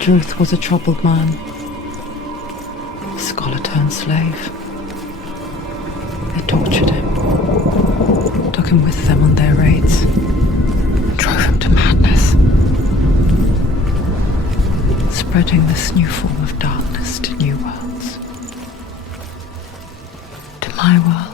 Druth was a troubled man, scholar turned slave. They tortured him, took him with them on their raids, drove him to madness, spreading this new form of darkness to new worlds. To my world.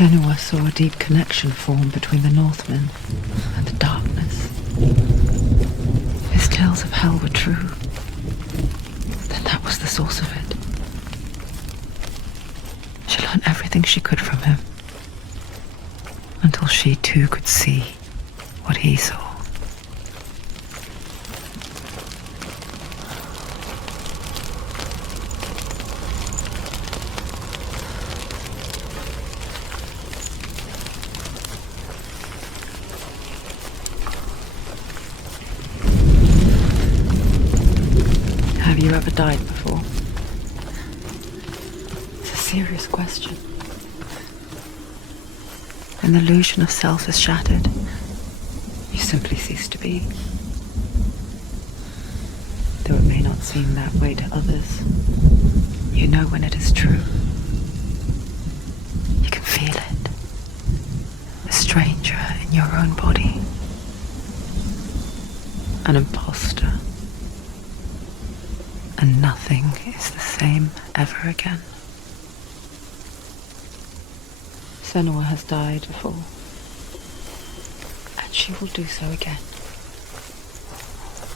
Senua saw a deep connection form between the Northmen and the darkness. His tales of hell were true. Then that was the source of it. She learned everything she could from him, until she too could see what he saw. Have you ever died before? It's a serious question. When the illusion of self is shattered, you simply cease to be. Though it may not seem that way to others, you know when it is true. You can feel it. A stranger in your own body. An imposter. And nothing is the same ever again. Senua has died before, and she will do so again.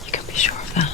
You can be sure of that.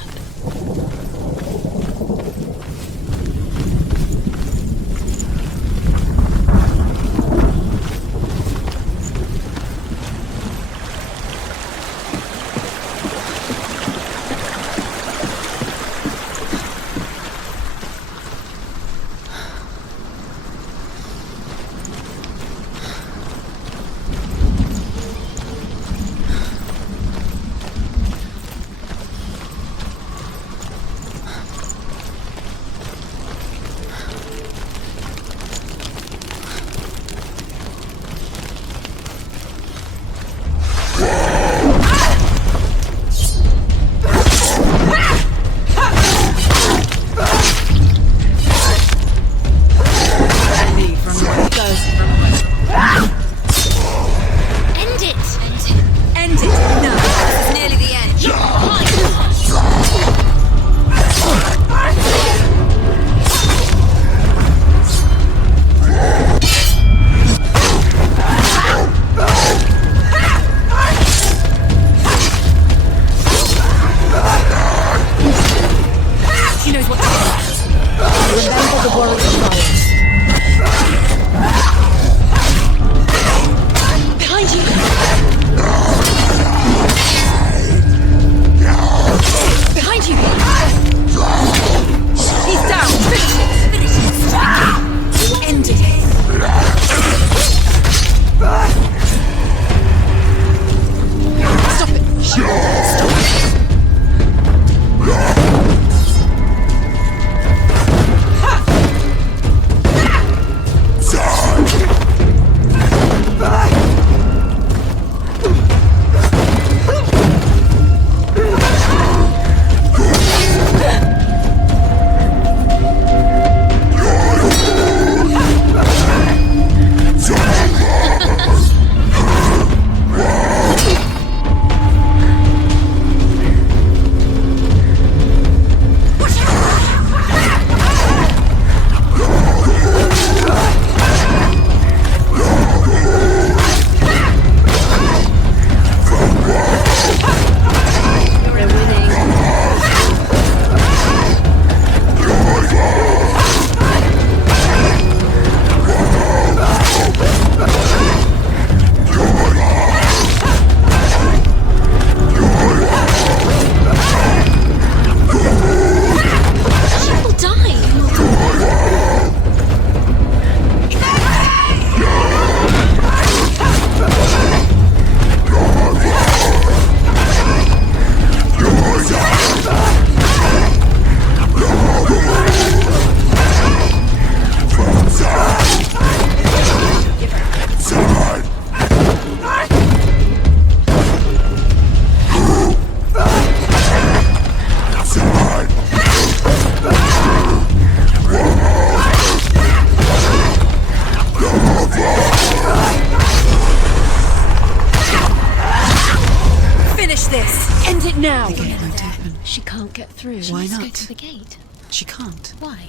this. End it now. The gate won't open. She can't get through. Why Let's go not? through the gate. She can't. Why?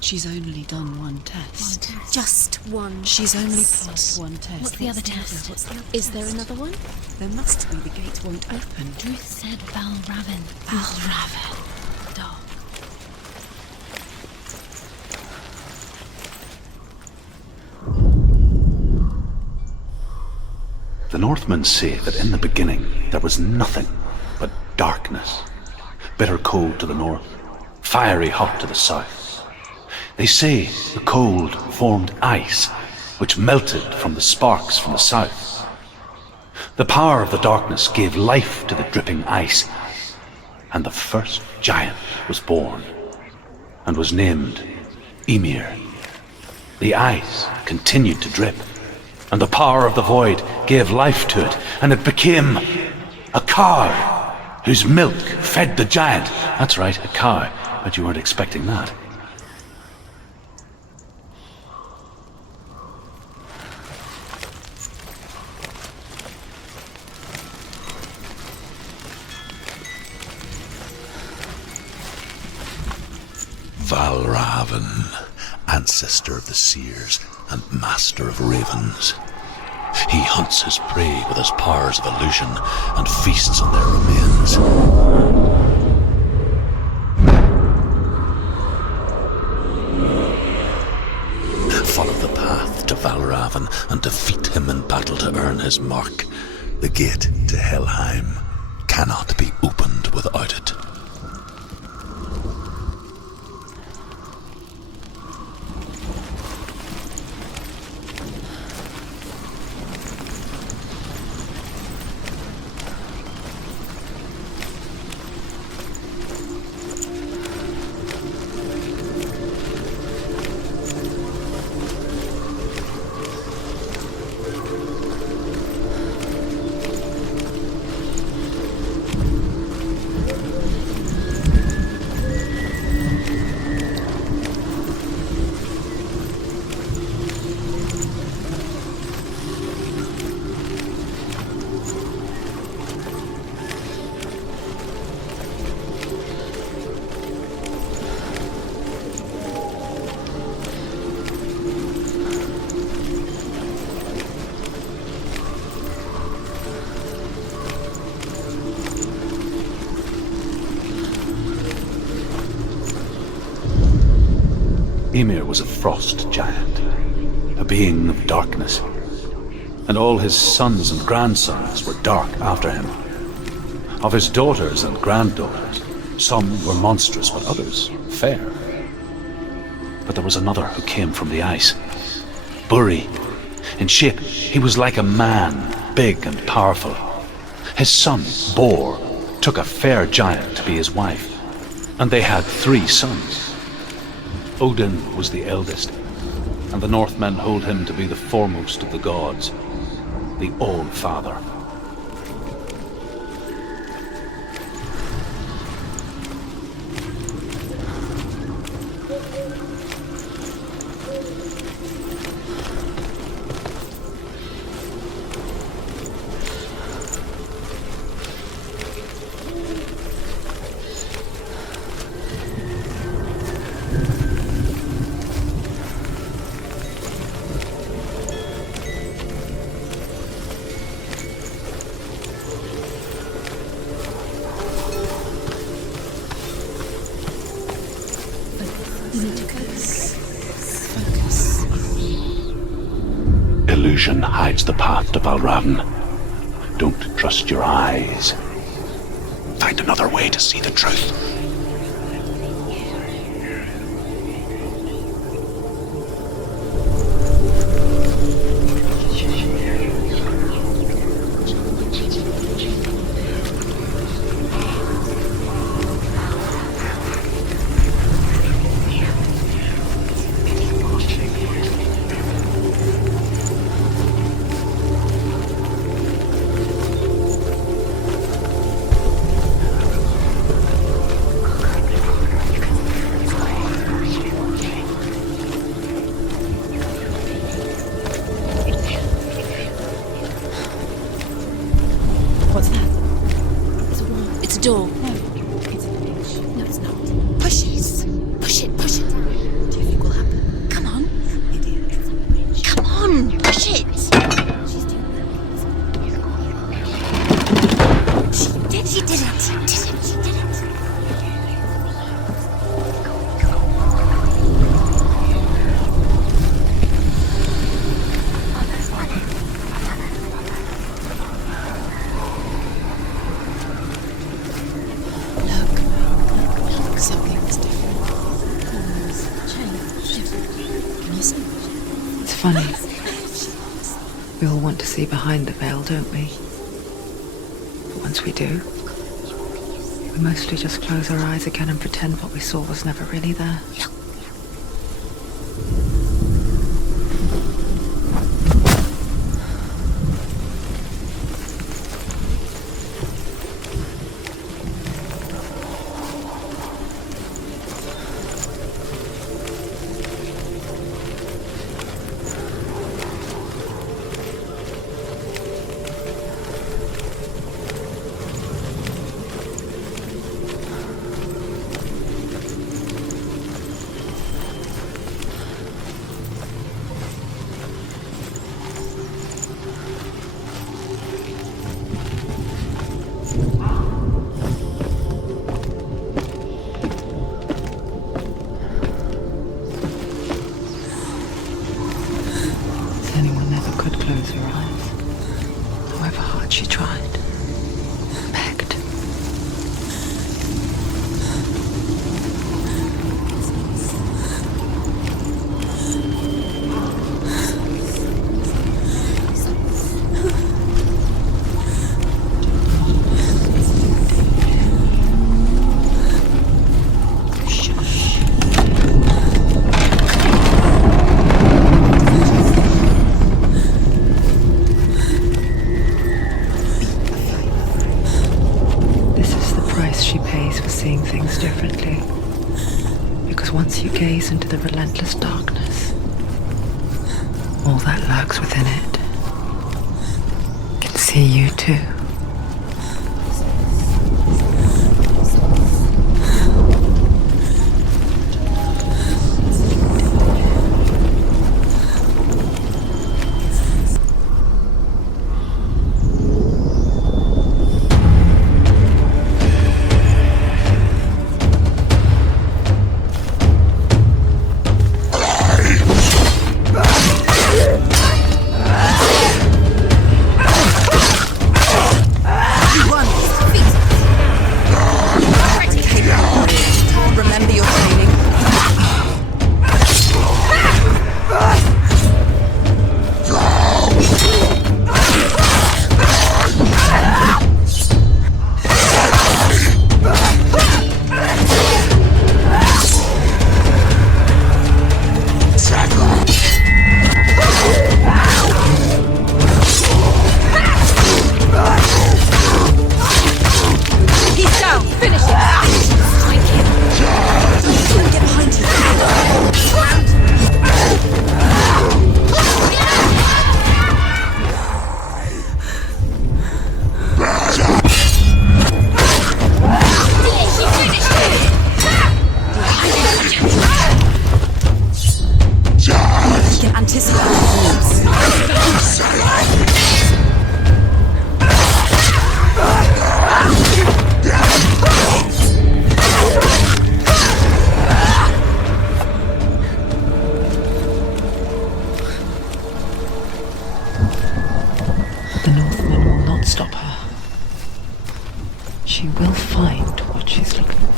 She's only done one test. Just one. She's only passed one test. What's the other test? Is there another one? There must be. The gate won't open. Ruth said Valravn. Valravn. Dog. The Northmen say that in the beginning there was nothing but darkness. Bitter cold to the north, fiery hot to the south. They say the cold formed ice, which melted from the sparks from the south. The power of the darkness gave life to the dripping ice, and the first giant was born, and was named Ymir. The ice continued to drip, and the power of the void gave life to it, and it became a cow, whose milk fed the giant. That's right, a cow, but you weren't expecting that. Valravn, ancestor of the seers and master of ravens. He hunts his prey with his powers of illusion and feasts on their remains. Follow the path to Valravn and defeat him in battle to earn his mark. The gate to Helheim cannot be opened without it. Ymir was a frost giant, a being of darkness, and all his sons and grandsons were dark after him. Of his daughters and granddaughters, some were monstrous, but others fair. But there was another who came from the ice, Buri. In shape, he was like a man, big and powerful. His son, Bor, took a fair giant to be his wife, and they had 3 sons. Odin was the eldest, and the Northmen hold him to be the foremost of the gods, the All-Father. Illusion hides the path to Valravn. Don't trust your eyes. Find another way to see the truth. a door. No, it's an itch. No, it's not. Push it. Push it. Push it. Do you think will happen? Come on. Idiot. Come on. Push it. She did it. She did it. She did it. Look, something was different. Changed. Can you see? It's funny. We all want to see behind the veil, don't we? But once we do, we mostly just close our eyes again and pretend what we saw was never really there. Senua never could close her eyes, however hard she tried, begged. This is the price she pays for seeing things differently. Because once you gaze into the relentless darkness, all that lurks within it can see you too. Remember your training. He's down. Finish it. Strike him. Get behind you. Get anticipated moves. The Northman will not stop her. She will find what she's looking for.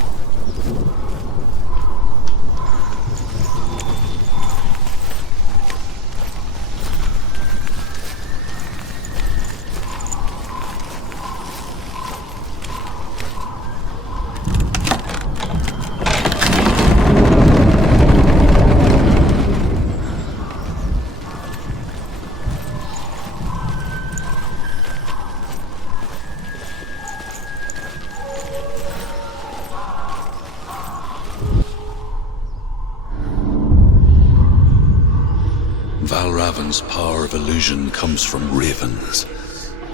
Valravan's power of illusion comes from ravens.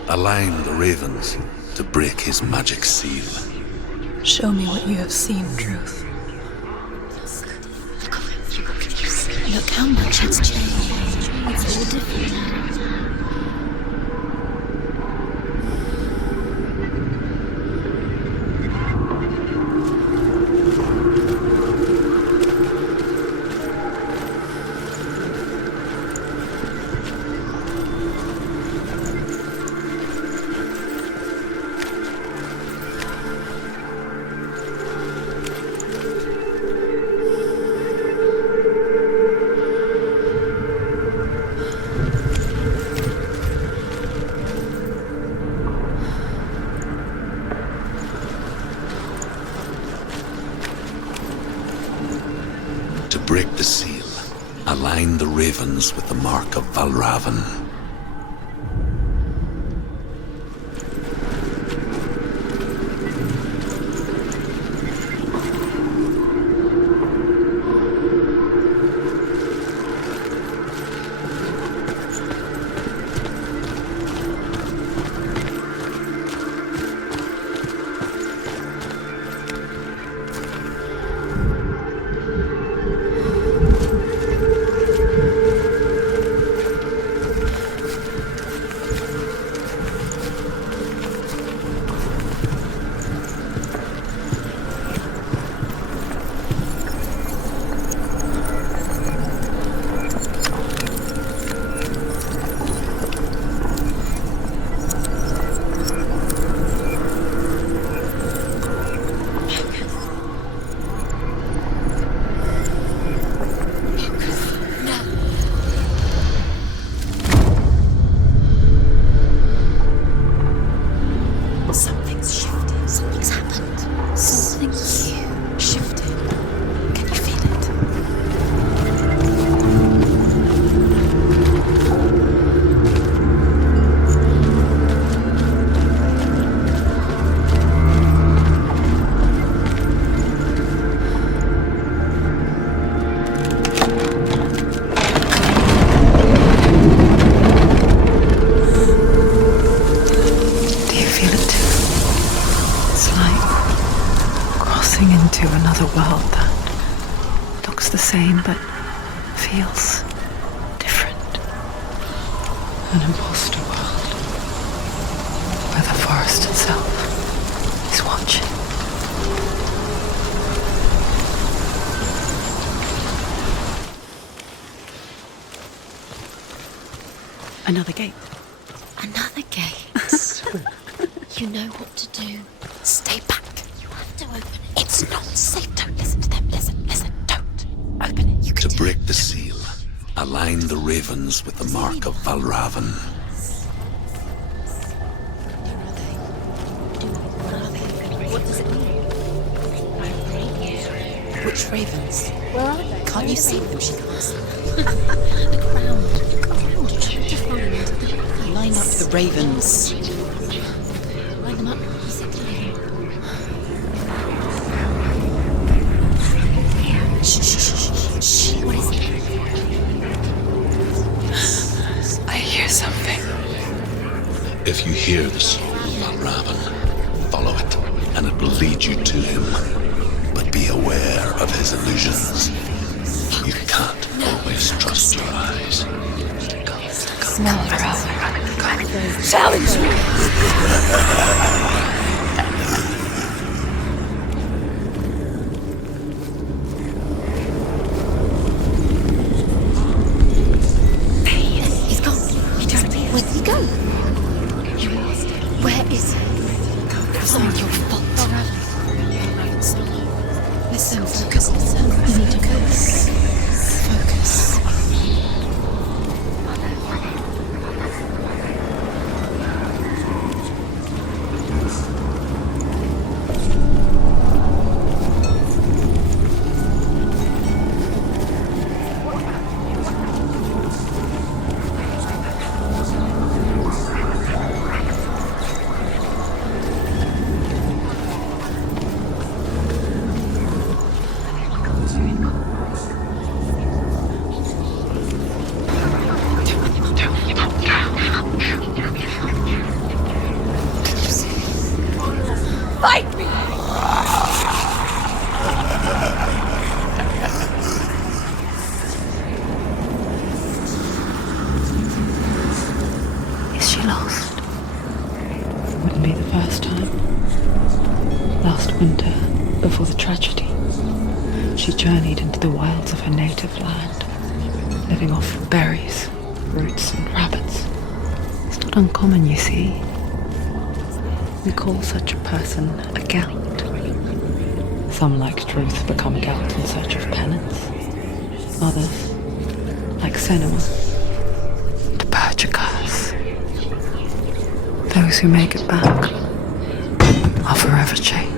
Align the ravens to break his magic seal. Show me what you have seen, truth. Look how much it's changed. It's all different now. To break the seal, align the ravens with the mark of Valravan. Into another world that looks the same but feels different. An imposter world where the forest itself is watching. Another gate. Another gate. You know what to do. Stay back. You have to open it. It's not safe. Don't listen to them. Listen. Don't. Open it. You can To do break it. the seal, align the ravens with the mark of Valravan. What does it mean? Which ravens? Where are they? Can't you see them? She can't see them. The crown. Try to find the line up the ravens. Line them up. Shh. What is it? I hear something. If you hear the soul of Valravan, follow it, and it will lead you to him. But be aware of his illusions. You can't always trust your eyes. Smell it. Challenge me! He's gone. He disappeared. Where did he go? Where is he? It's all your fault. Listen, focus. You need to focus. Focus. Fight me! Last winter, before the tragedy, she journeyed into the wilds of her native land, living off berries, roots and rabbits. It's not uncommon, you see. We call such a person a Gelt. Some, like Truth, become Gelt in search of penance. Others, like Senua, to purge a curse. Those who make it back are forever changed.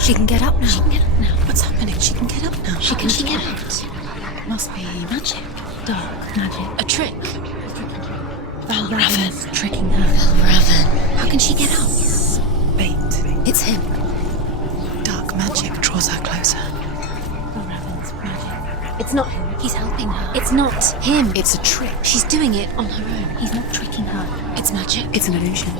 She can get up now. She can get up now. What's happening? She can get up now. She can get out. Must be magic. Dark magic. A trick. Valravan tricking her. Valravan. How can she get out? Bait. It's him. Dark magic draws her closer. Valravan's magic. It's not him. He's helping her. It's not him. It's a trick. She's doing it on her own. He's not tricking her. It's magic. It's an illusion.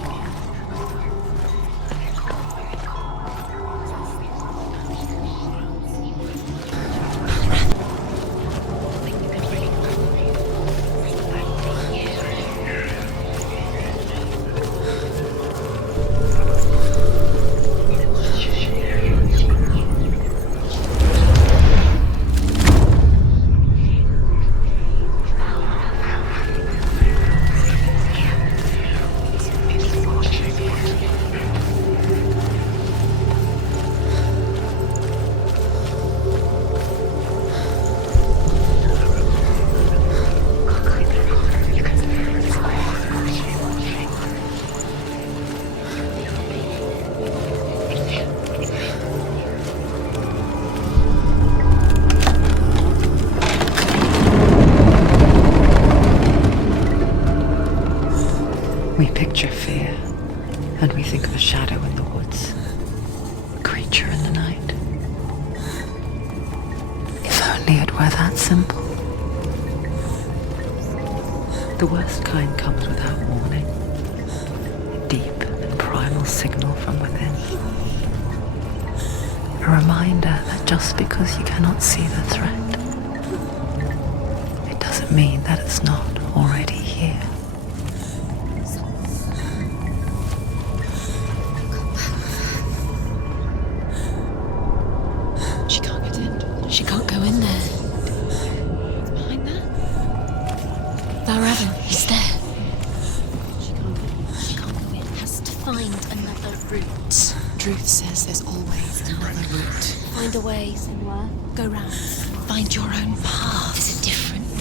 We picture fear, and we think of a shadow in the woods, a creature in the night. If only it were that simple. The worst kind comes without warning, a deep and primal signal from within. A reminder that just because you cannot see the threat, it doesn't mean that it's not already here. She can't get in. She can't go in there. It's behind there. Valravan, he's there. She can't go in. Has to find another route. Truth says there's always another route. Find a way, Senua. Go round. Find your own path. There's a different way.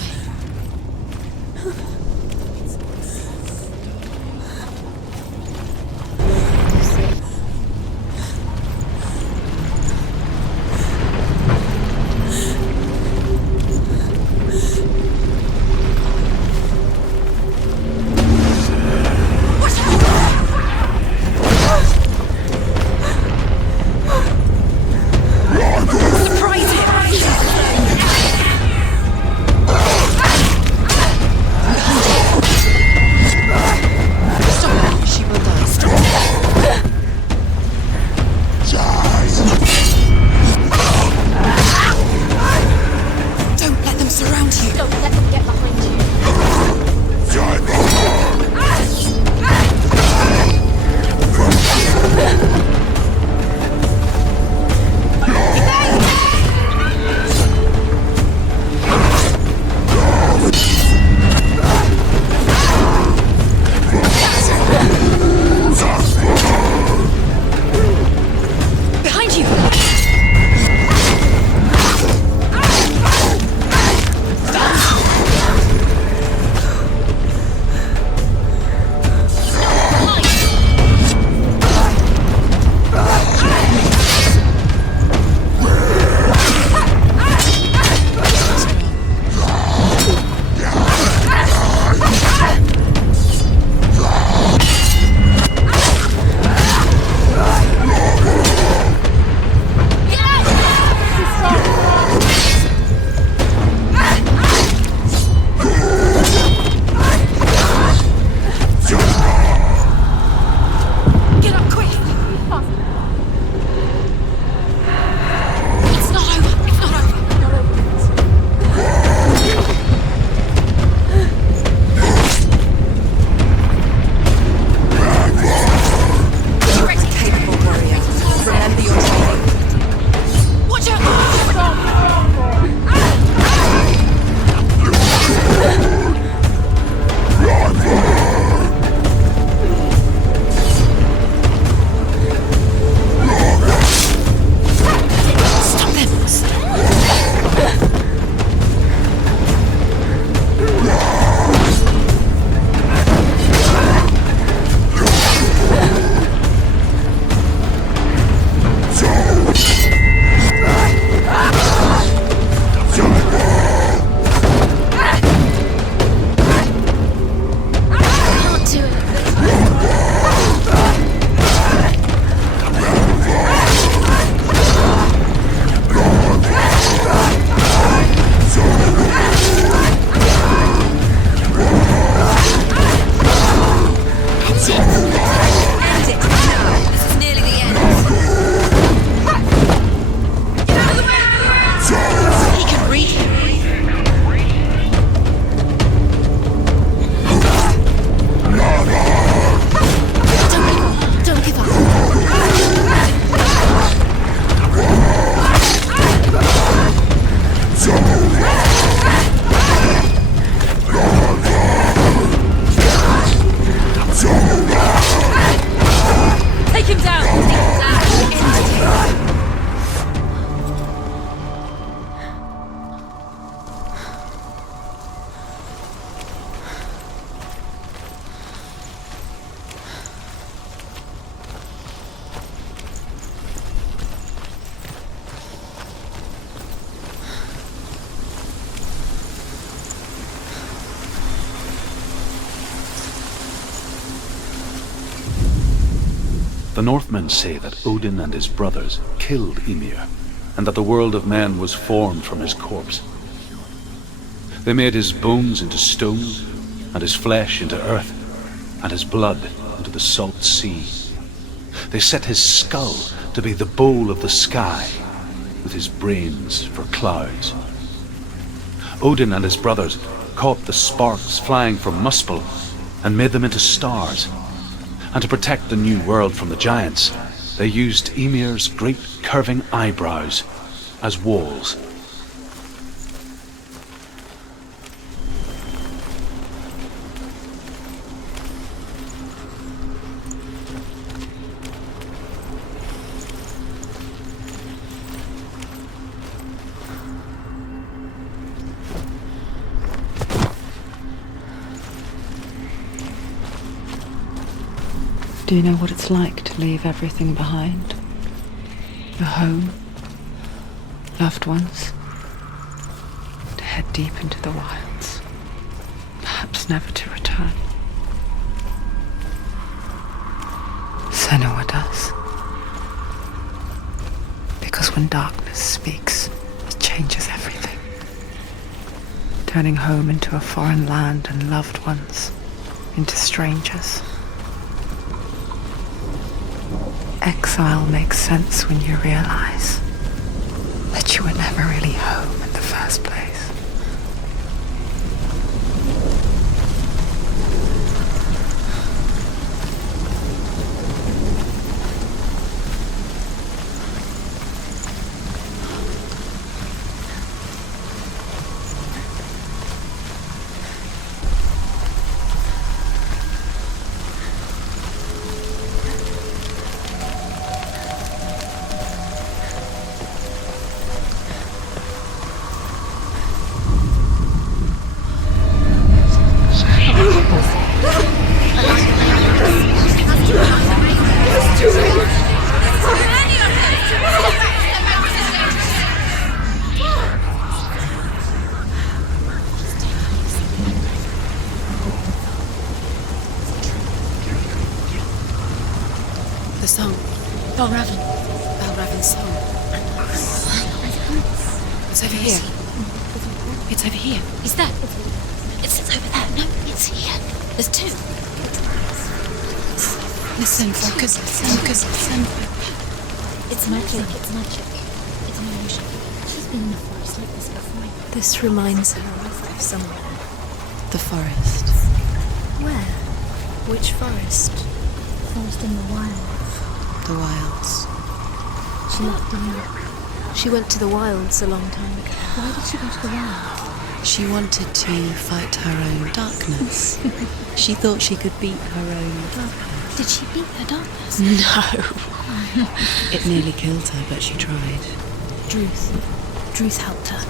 The Northmen say that Odin and his brothers killed Ymir, and that the world of men was formed from his corpse. They made his bones into stone, and his flesh into earth, and his blood into the salt sea. They set his skull to be the bowl of the sky, with his brains for clouds. Odin and his brothers caught the sparks flying from Muspel and made them into stars. And to protect the new world from the giants, they used Ymir's great curving eyebrows as walls. Do you know what it's like to leave everything behind? Your home, loved ones, to head deep into the wilds, perhaps never to return. Senua does. Because when darkness speaks, it changes everything, turning home into a foreign land and loved ones into strangers. Exile makes sense when you realize that you were never really home in the first place. The song. Balraven's song. It's over here. It's over here. Is that? It's over there. No, it's here. There's two. Listen, focus. It's magic. It's an illusion. She's been in the forest like this before. This reminds her of somewhere. The forest. Where? Which forest? Forest in the wild. The wilds. She left in Europe. She went to the wilds a long time ago. Why did she go to the wild? She wanted to fight her own darkness. She thought she could beat her own darkness. Did she beat her darkness? No. It nearly killed her, but she tried. Druth helped her.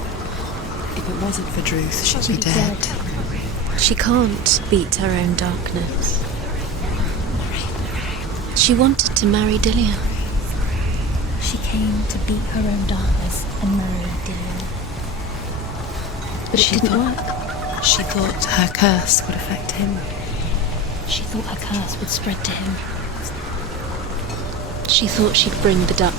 If it wasn't for Druth, she'd She'd be be dead. dead. She can't beat her own darkness. She wanted to marry Dillian. She came to beat her own darkness and marry Dillian. But it didn't work. She thought her curse would affect him. She thought her curse would spread to him. She thought she'd bring the dark.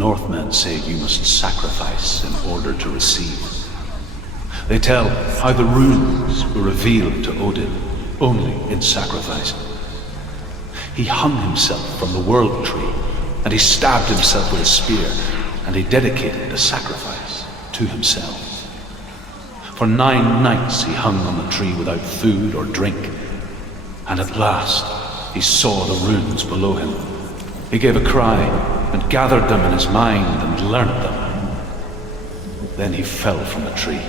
Northmen say you must sacrifice in order to receive. They tell how the runes were revealed to Odin only in sacrifice. He hung himself from the world tree, and he stabbed himself with a spear, and he dedicated the sacrifice to himself. For 9 nights he hung on the tree without food or drink, and at last he saw the runes below him. He gave a cry and gathered them in his mind and learnt them. Then he fell from the tree.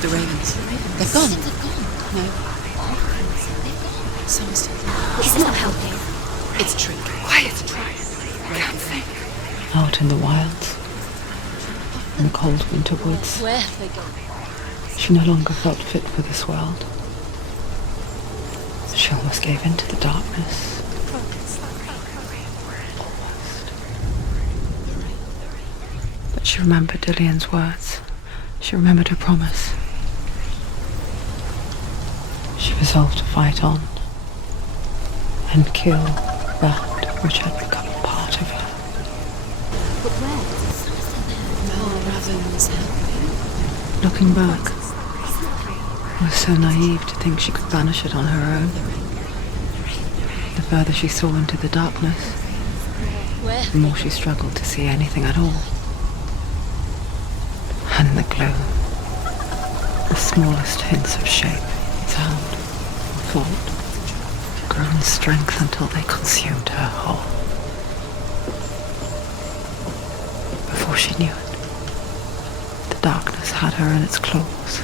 The ravens. They've gone. No. Someone's This is not helping. It's true. Quiet. Out in the wilds, in the cold winter woods, Where have they gone? she no longer felt fit for this world. She almost gave in to the darkness. Almost. But she remembered Dillian's words. She remembered her promise. She resolved to fight on and kill that which had become a part of her. But where? Oh, ravens help. Looking back, I was so naive to think she could banish it on her own. The further she saw into the darkness, Where? the more she struggled to see anything at all. And the gloom, the smallest hints of shape, sound, thought, grew in strength until they consumed her whole. Before she knew it, the darkness had her in its claws.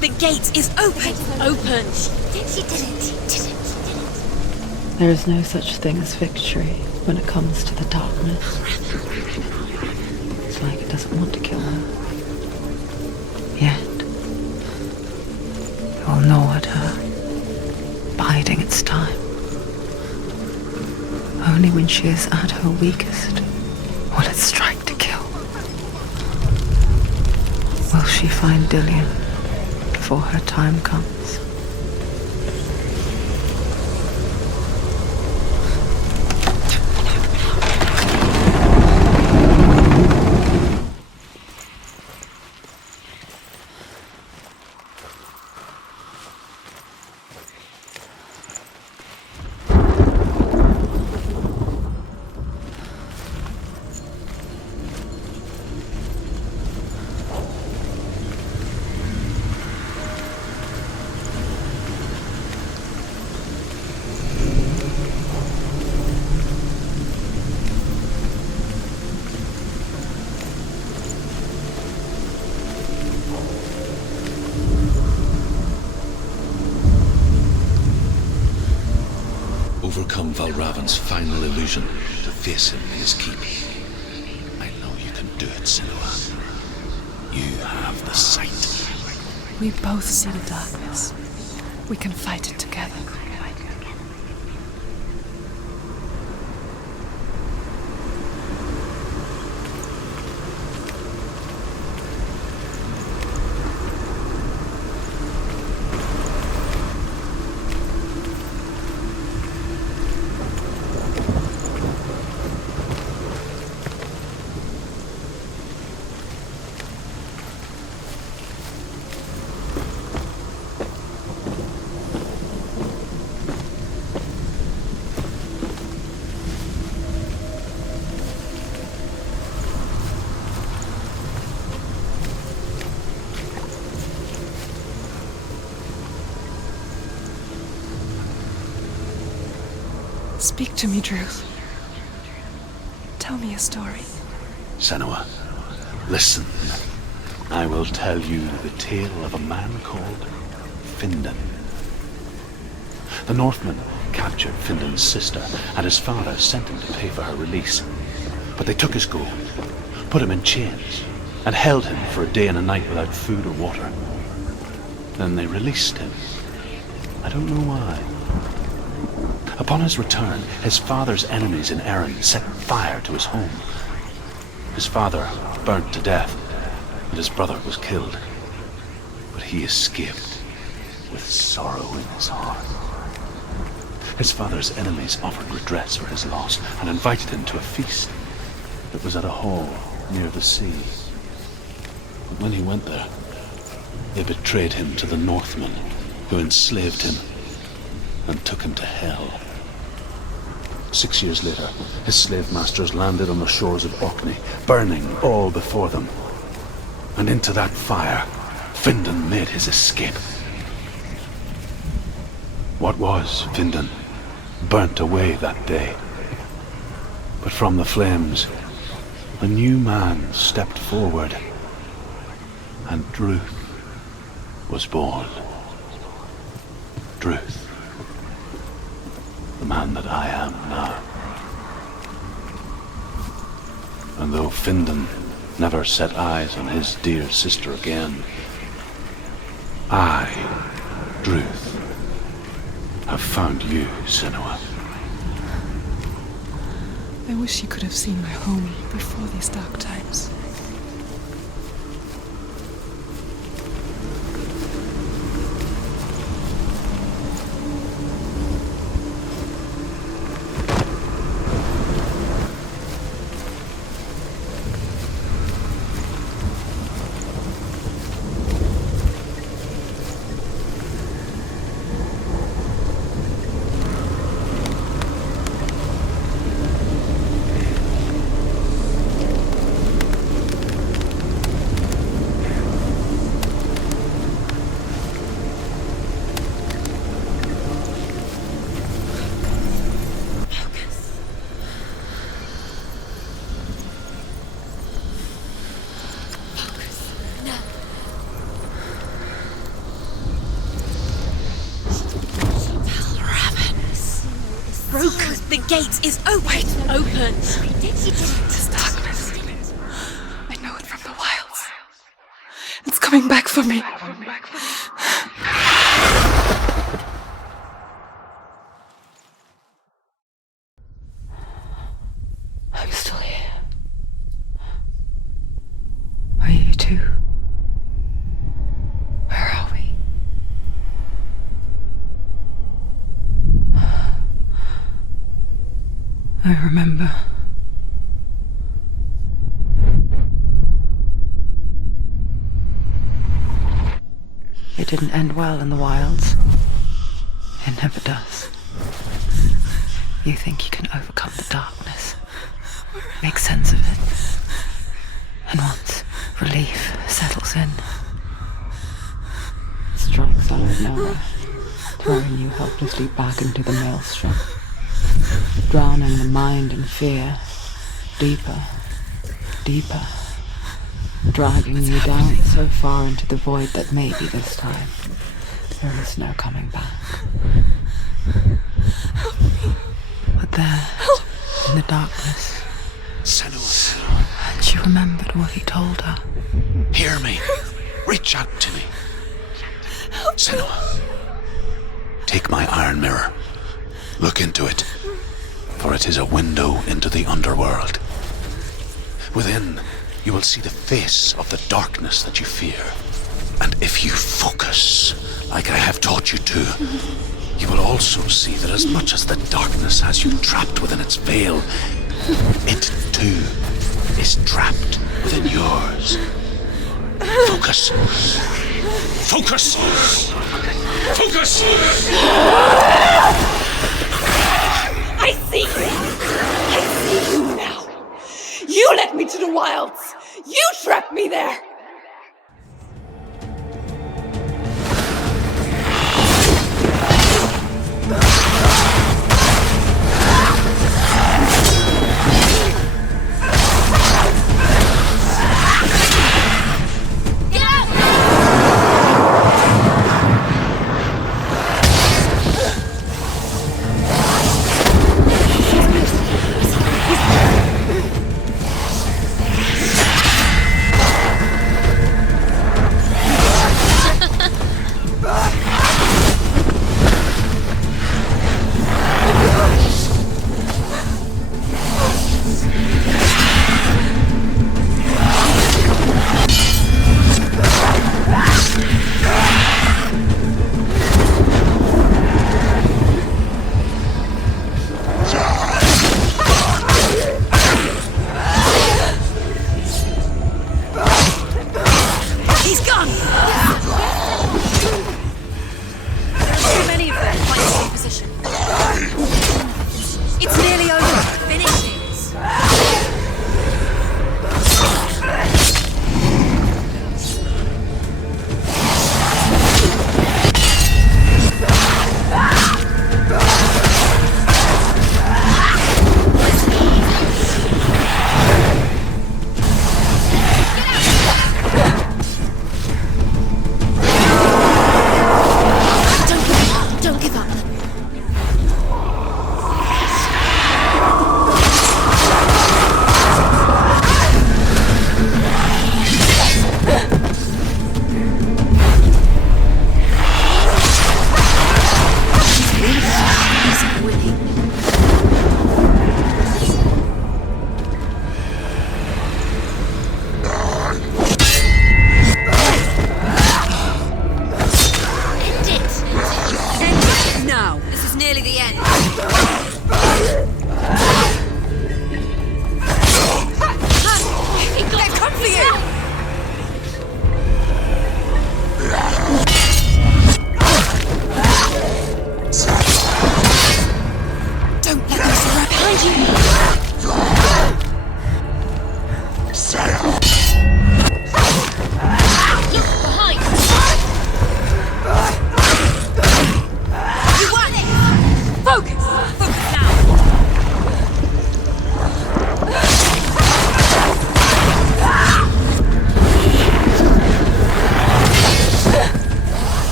The gate is open! Open! She did it! There is no such thing as victory when it comes to the darkness. It's like it doesn't want to kill her. Yet, it will gnaw at her, biding its time. Only when she is at her weakest will it strike to kill. Will she find Dillian before her time comes? from Valravan's final illusion to face him in his keep. I know you can do it, Senua. You have the sight. We both see the darkness. We can fight it together. Speak to me, Druth. Tell me a story. Senua, listen. I will tell you the tale of a man called Findan. The Northmen captured Findan's sister, and his father sent him to pay for her release. But they took his gold, put him in chains, and held him for a day and a night without food or water. Then they released him. I don't know why. Upon his return, his father's enemies in Erin set fire to his home. His father burnt to death, and his brother was killed. But he escaped with sorrow in his heart. His father's enemies offered redress for his loss and invited him to a feast that was at a hall near the sea. But when he went there, they betrayed him to the Northmen, who enslaved him and took him to hell. 6 years later, his slave masters landed on the shores of Orkney, burning all before them. And into that fire, Findan made his escape. What was Findan burnt away that day. But from the flames, a new man stepped forward, and Druth was born. Druth. The man that I am now. And though Findan never set eyes on his dear sister again, I, Druth, have found you, Senua. I wish you could have seen my home before these dark times. The gate is open. This darkness. I know it from the wilds. It's coming back for me. I'm still here. Are you too? Where are we? I remember. It didn't end well in the wilds. It never does. You think you can overcome the darkness, make sense of it, and once relief settles in, it strikes out of nowhere, throwing you helplessly back into the maelstrom, drowning the mind in fear, deeper, deeper, dragging you down so far into the void that maybe this time there is no coming back. But there, in the darkness, Senua, and she remembered what he told her. hear me. Reach out to me. Senua, take my iron mirror. Look into it, for it is a window into the underworld. Within, you will see the face of the darkness that you fear. And if you focus, like I have taught you to, you will also see that as much as the darkness has you trapped within its veil, it too is trapped within yours. Focus. Focus! Focus! I see you! I see you now! You led me to the wilds! You trapped me there!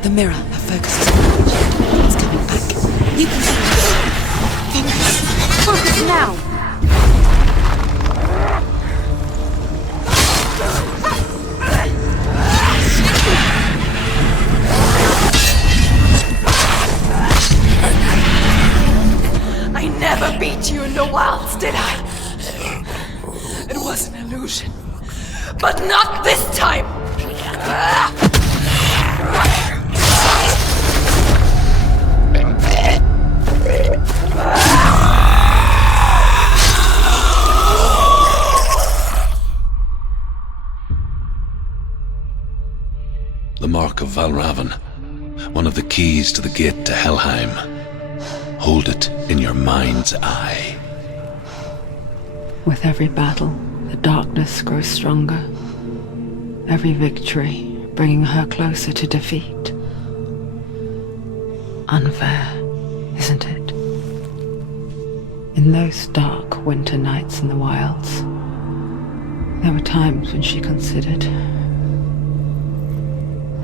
The mirror, her focus is on the It's coming back. You can see it. Focus now! I never beat you in the wilds, did I? It was an illusion. But not this time! The mark of Valravan, one of the keys to the gate to Helheim. Hold it in your mind's eye. With every battle, the darkness grows stronger. Every victory bringing her closer to defeat. Unfair, isn't it? In those dark winter nights in the wilds, there were times when she considered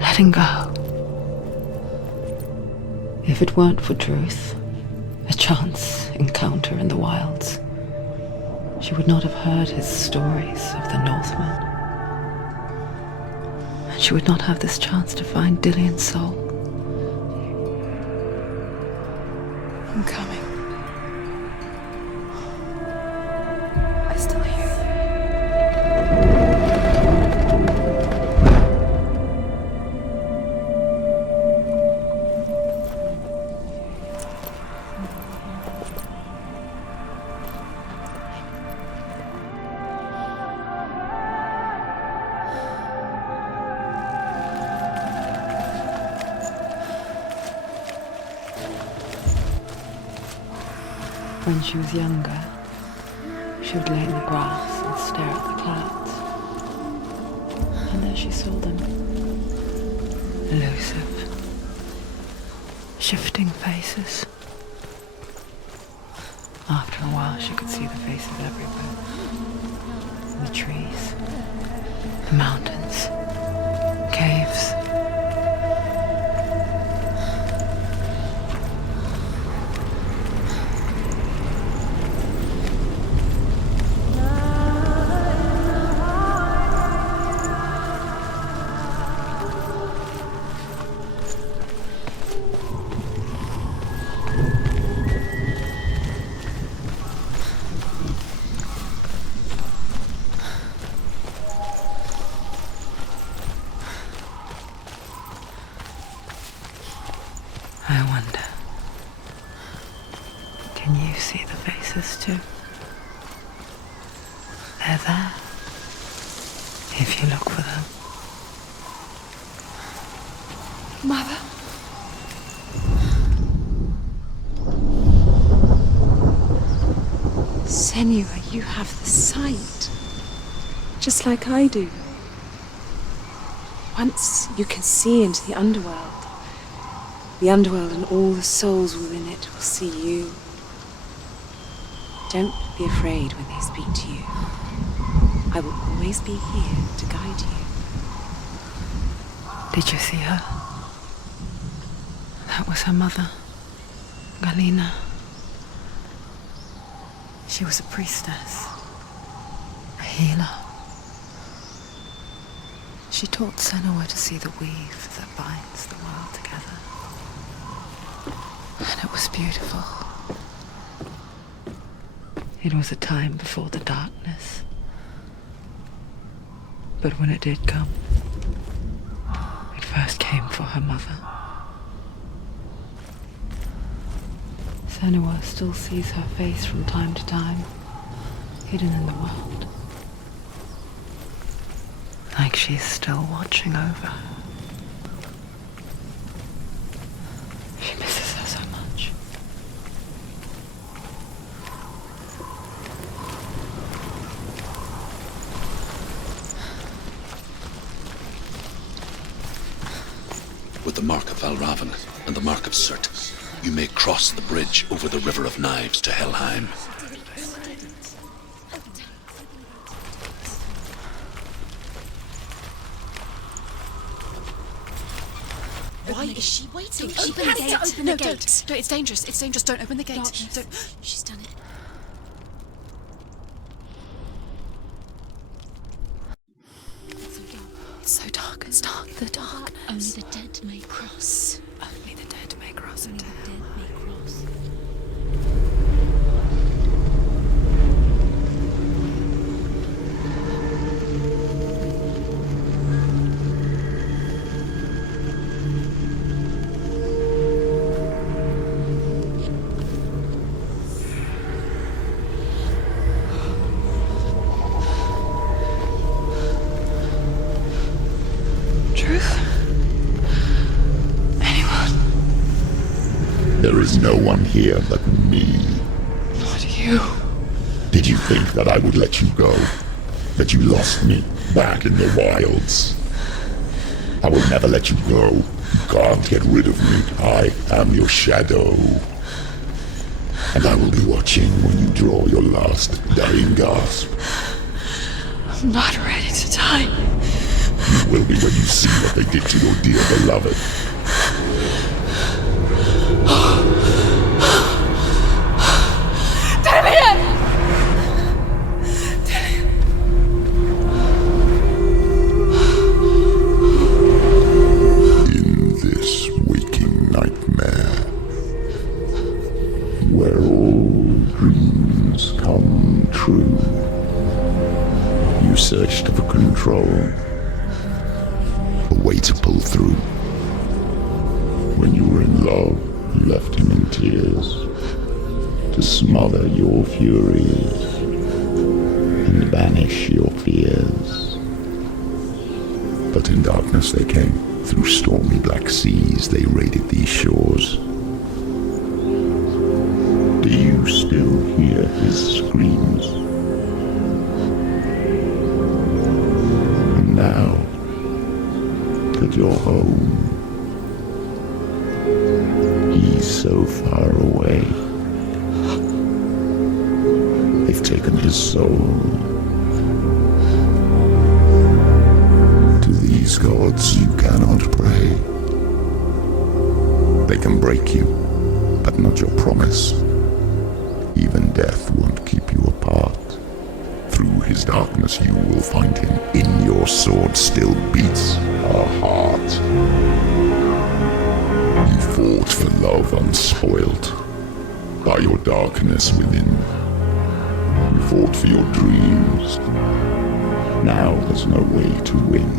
letting go. If it weren't for Druth, a chance encounter in the wilds, she would not have heard his stories of the Northmen. And she would not have this chance to find Dillion's soul. I'm coming. I still hear you. When she was younger, she would lay in the grass and stare at the clouds. And there she saw them. Elusive, shifting faces. After a while, she could see the faces everywhere. In the trees, the mountains, caves. I wonder, can you see the faces too? They're there, if you look for them. Mother? Senua, you have the sight. Just like I do. Once you can see into the underworld and all the souls within it will see you. Don't be afraid when they speak to you. I will always be here to guide you. Did you see her? That was her mother, Galina. She was a priestess, a healer. She taught Senua to see the weave that binds the world together. And it was beautiful. It was a time before the darkness. But when it did come, it first came for her mother. Senua still sees her face from time to time, hidden in the world. Like she's still watching over her. She misses her so much. With the mark of Valravan and the mark of Surt, you may cross the bridge over the River of Knives to Helheim. Why is she waiting? Open the gate. Open No, the gate. don't. It's dangerous. It's dangerous. Don't open the gate. Don't. She's done it. It's so dark. It's dark. The darkness. Only the dead may cross. Only the dead may cross Only into the hell. dead may cross. There is no one here but me. But you... Did you think that I would let you go? That you lost me back in the wilds? I will never let you go. You can't get rid of me. I am your shadow. And I will be watching when you draw your last dying gasp. I'm not ready to die. You will be when you see what they did to your dear beloved. In this waking nightmare, where all dreams come true, you searched for control, a way to pull through. When you were in love, you left him in tears, to smother your furies and banish your fears. But in darkness they came, through stormy black seas they raided these shores. Do you still hear his screams? And now that you're home, he's so far away. They've taken his soul. To these gods you cannot pray. They can break you, but not your promise. Even death won't keep you apart. Through his darkness you will find him. In your sword still beats a heart. You fought for love unspoilt by your darkness within. You fought for your dreams. Now there's no way to win.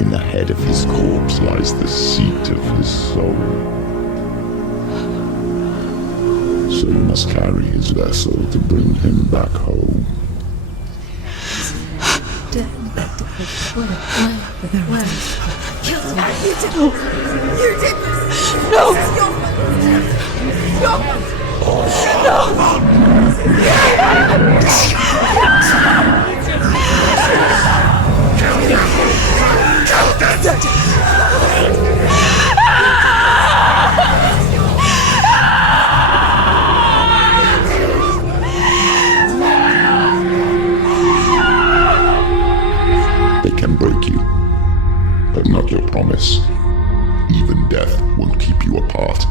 In the head of his corpse lies the seat of his soul. So you must carry his vessel to bring him back home. You did this! No! They can break you, but not your promise. Even death won't keep you apart.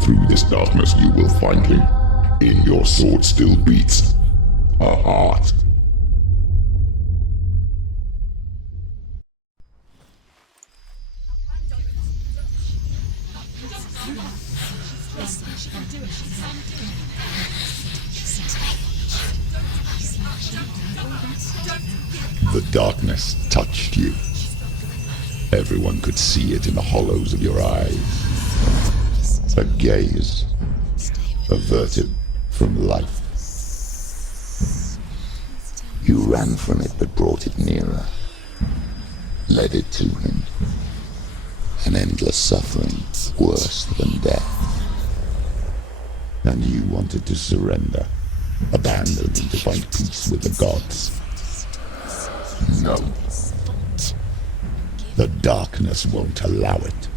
Through this darkness you will find him. In your sword still beats a heart. The darkness touched you. Everyone could see it in the hollows of your eyes. A gaze averted from life. You ran from it but brought it nearer, led it to him. An endless suffering worse than death. And you wanted to surrender, abandon and to find peace with the gods. No. The darkness won't allow it.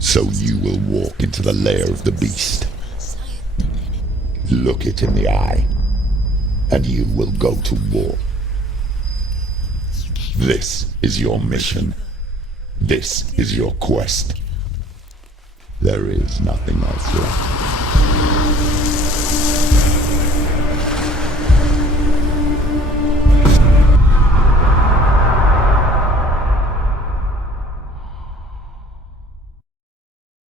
So you will walk into the lair of the beast. Look it in the eye, and you will go to war. This is your mission. This is your quest. There is nothing else left.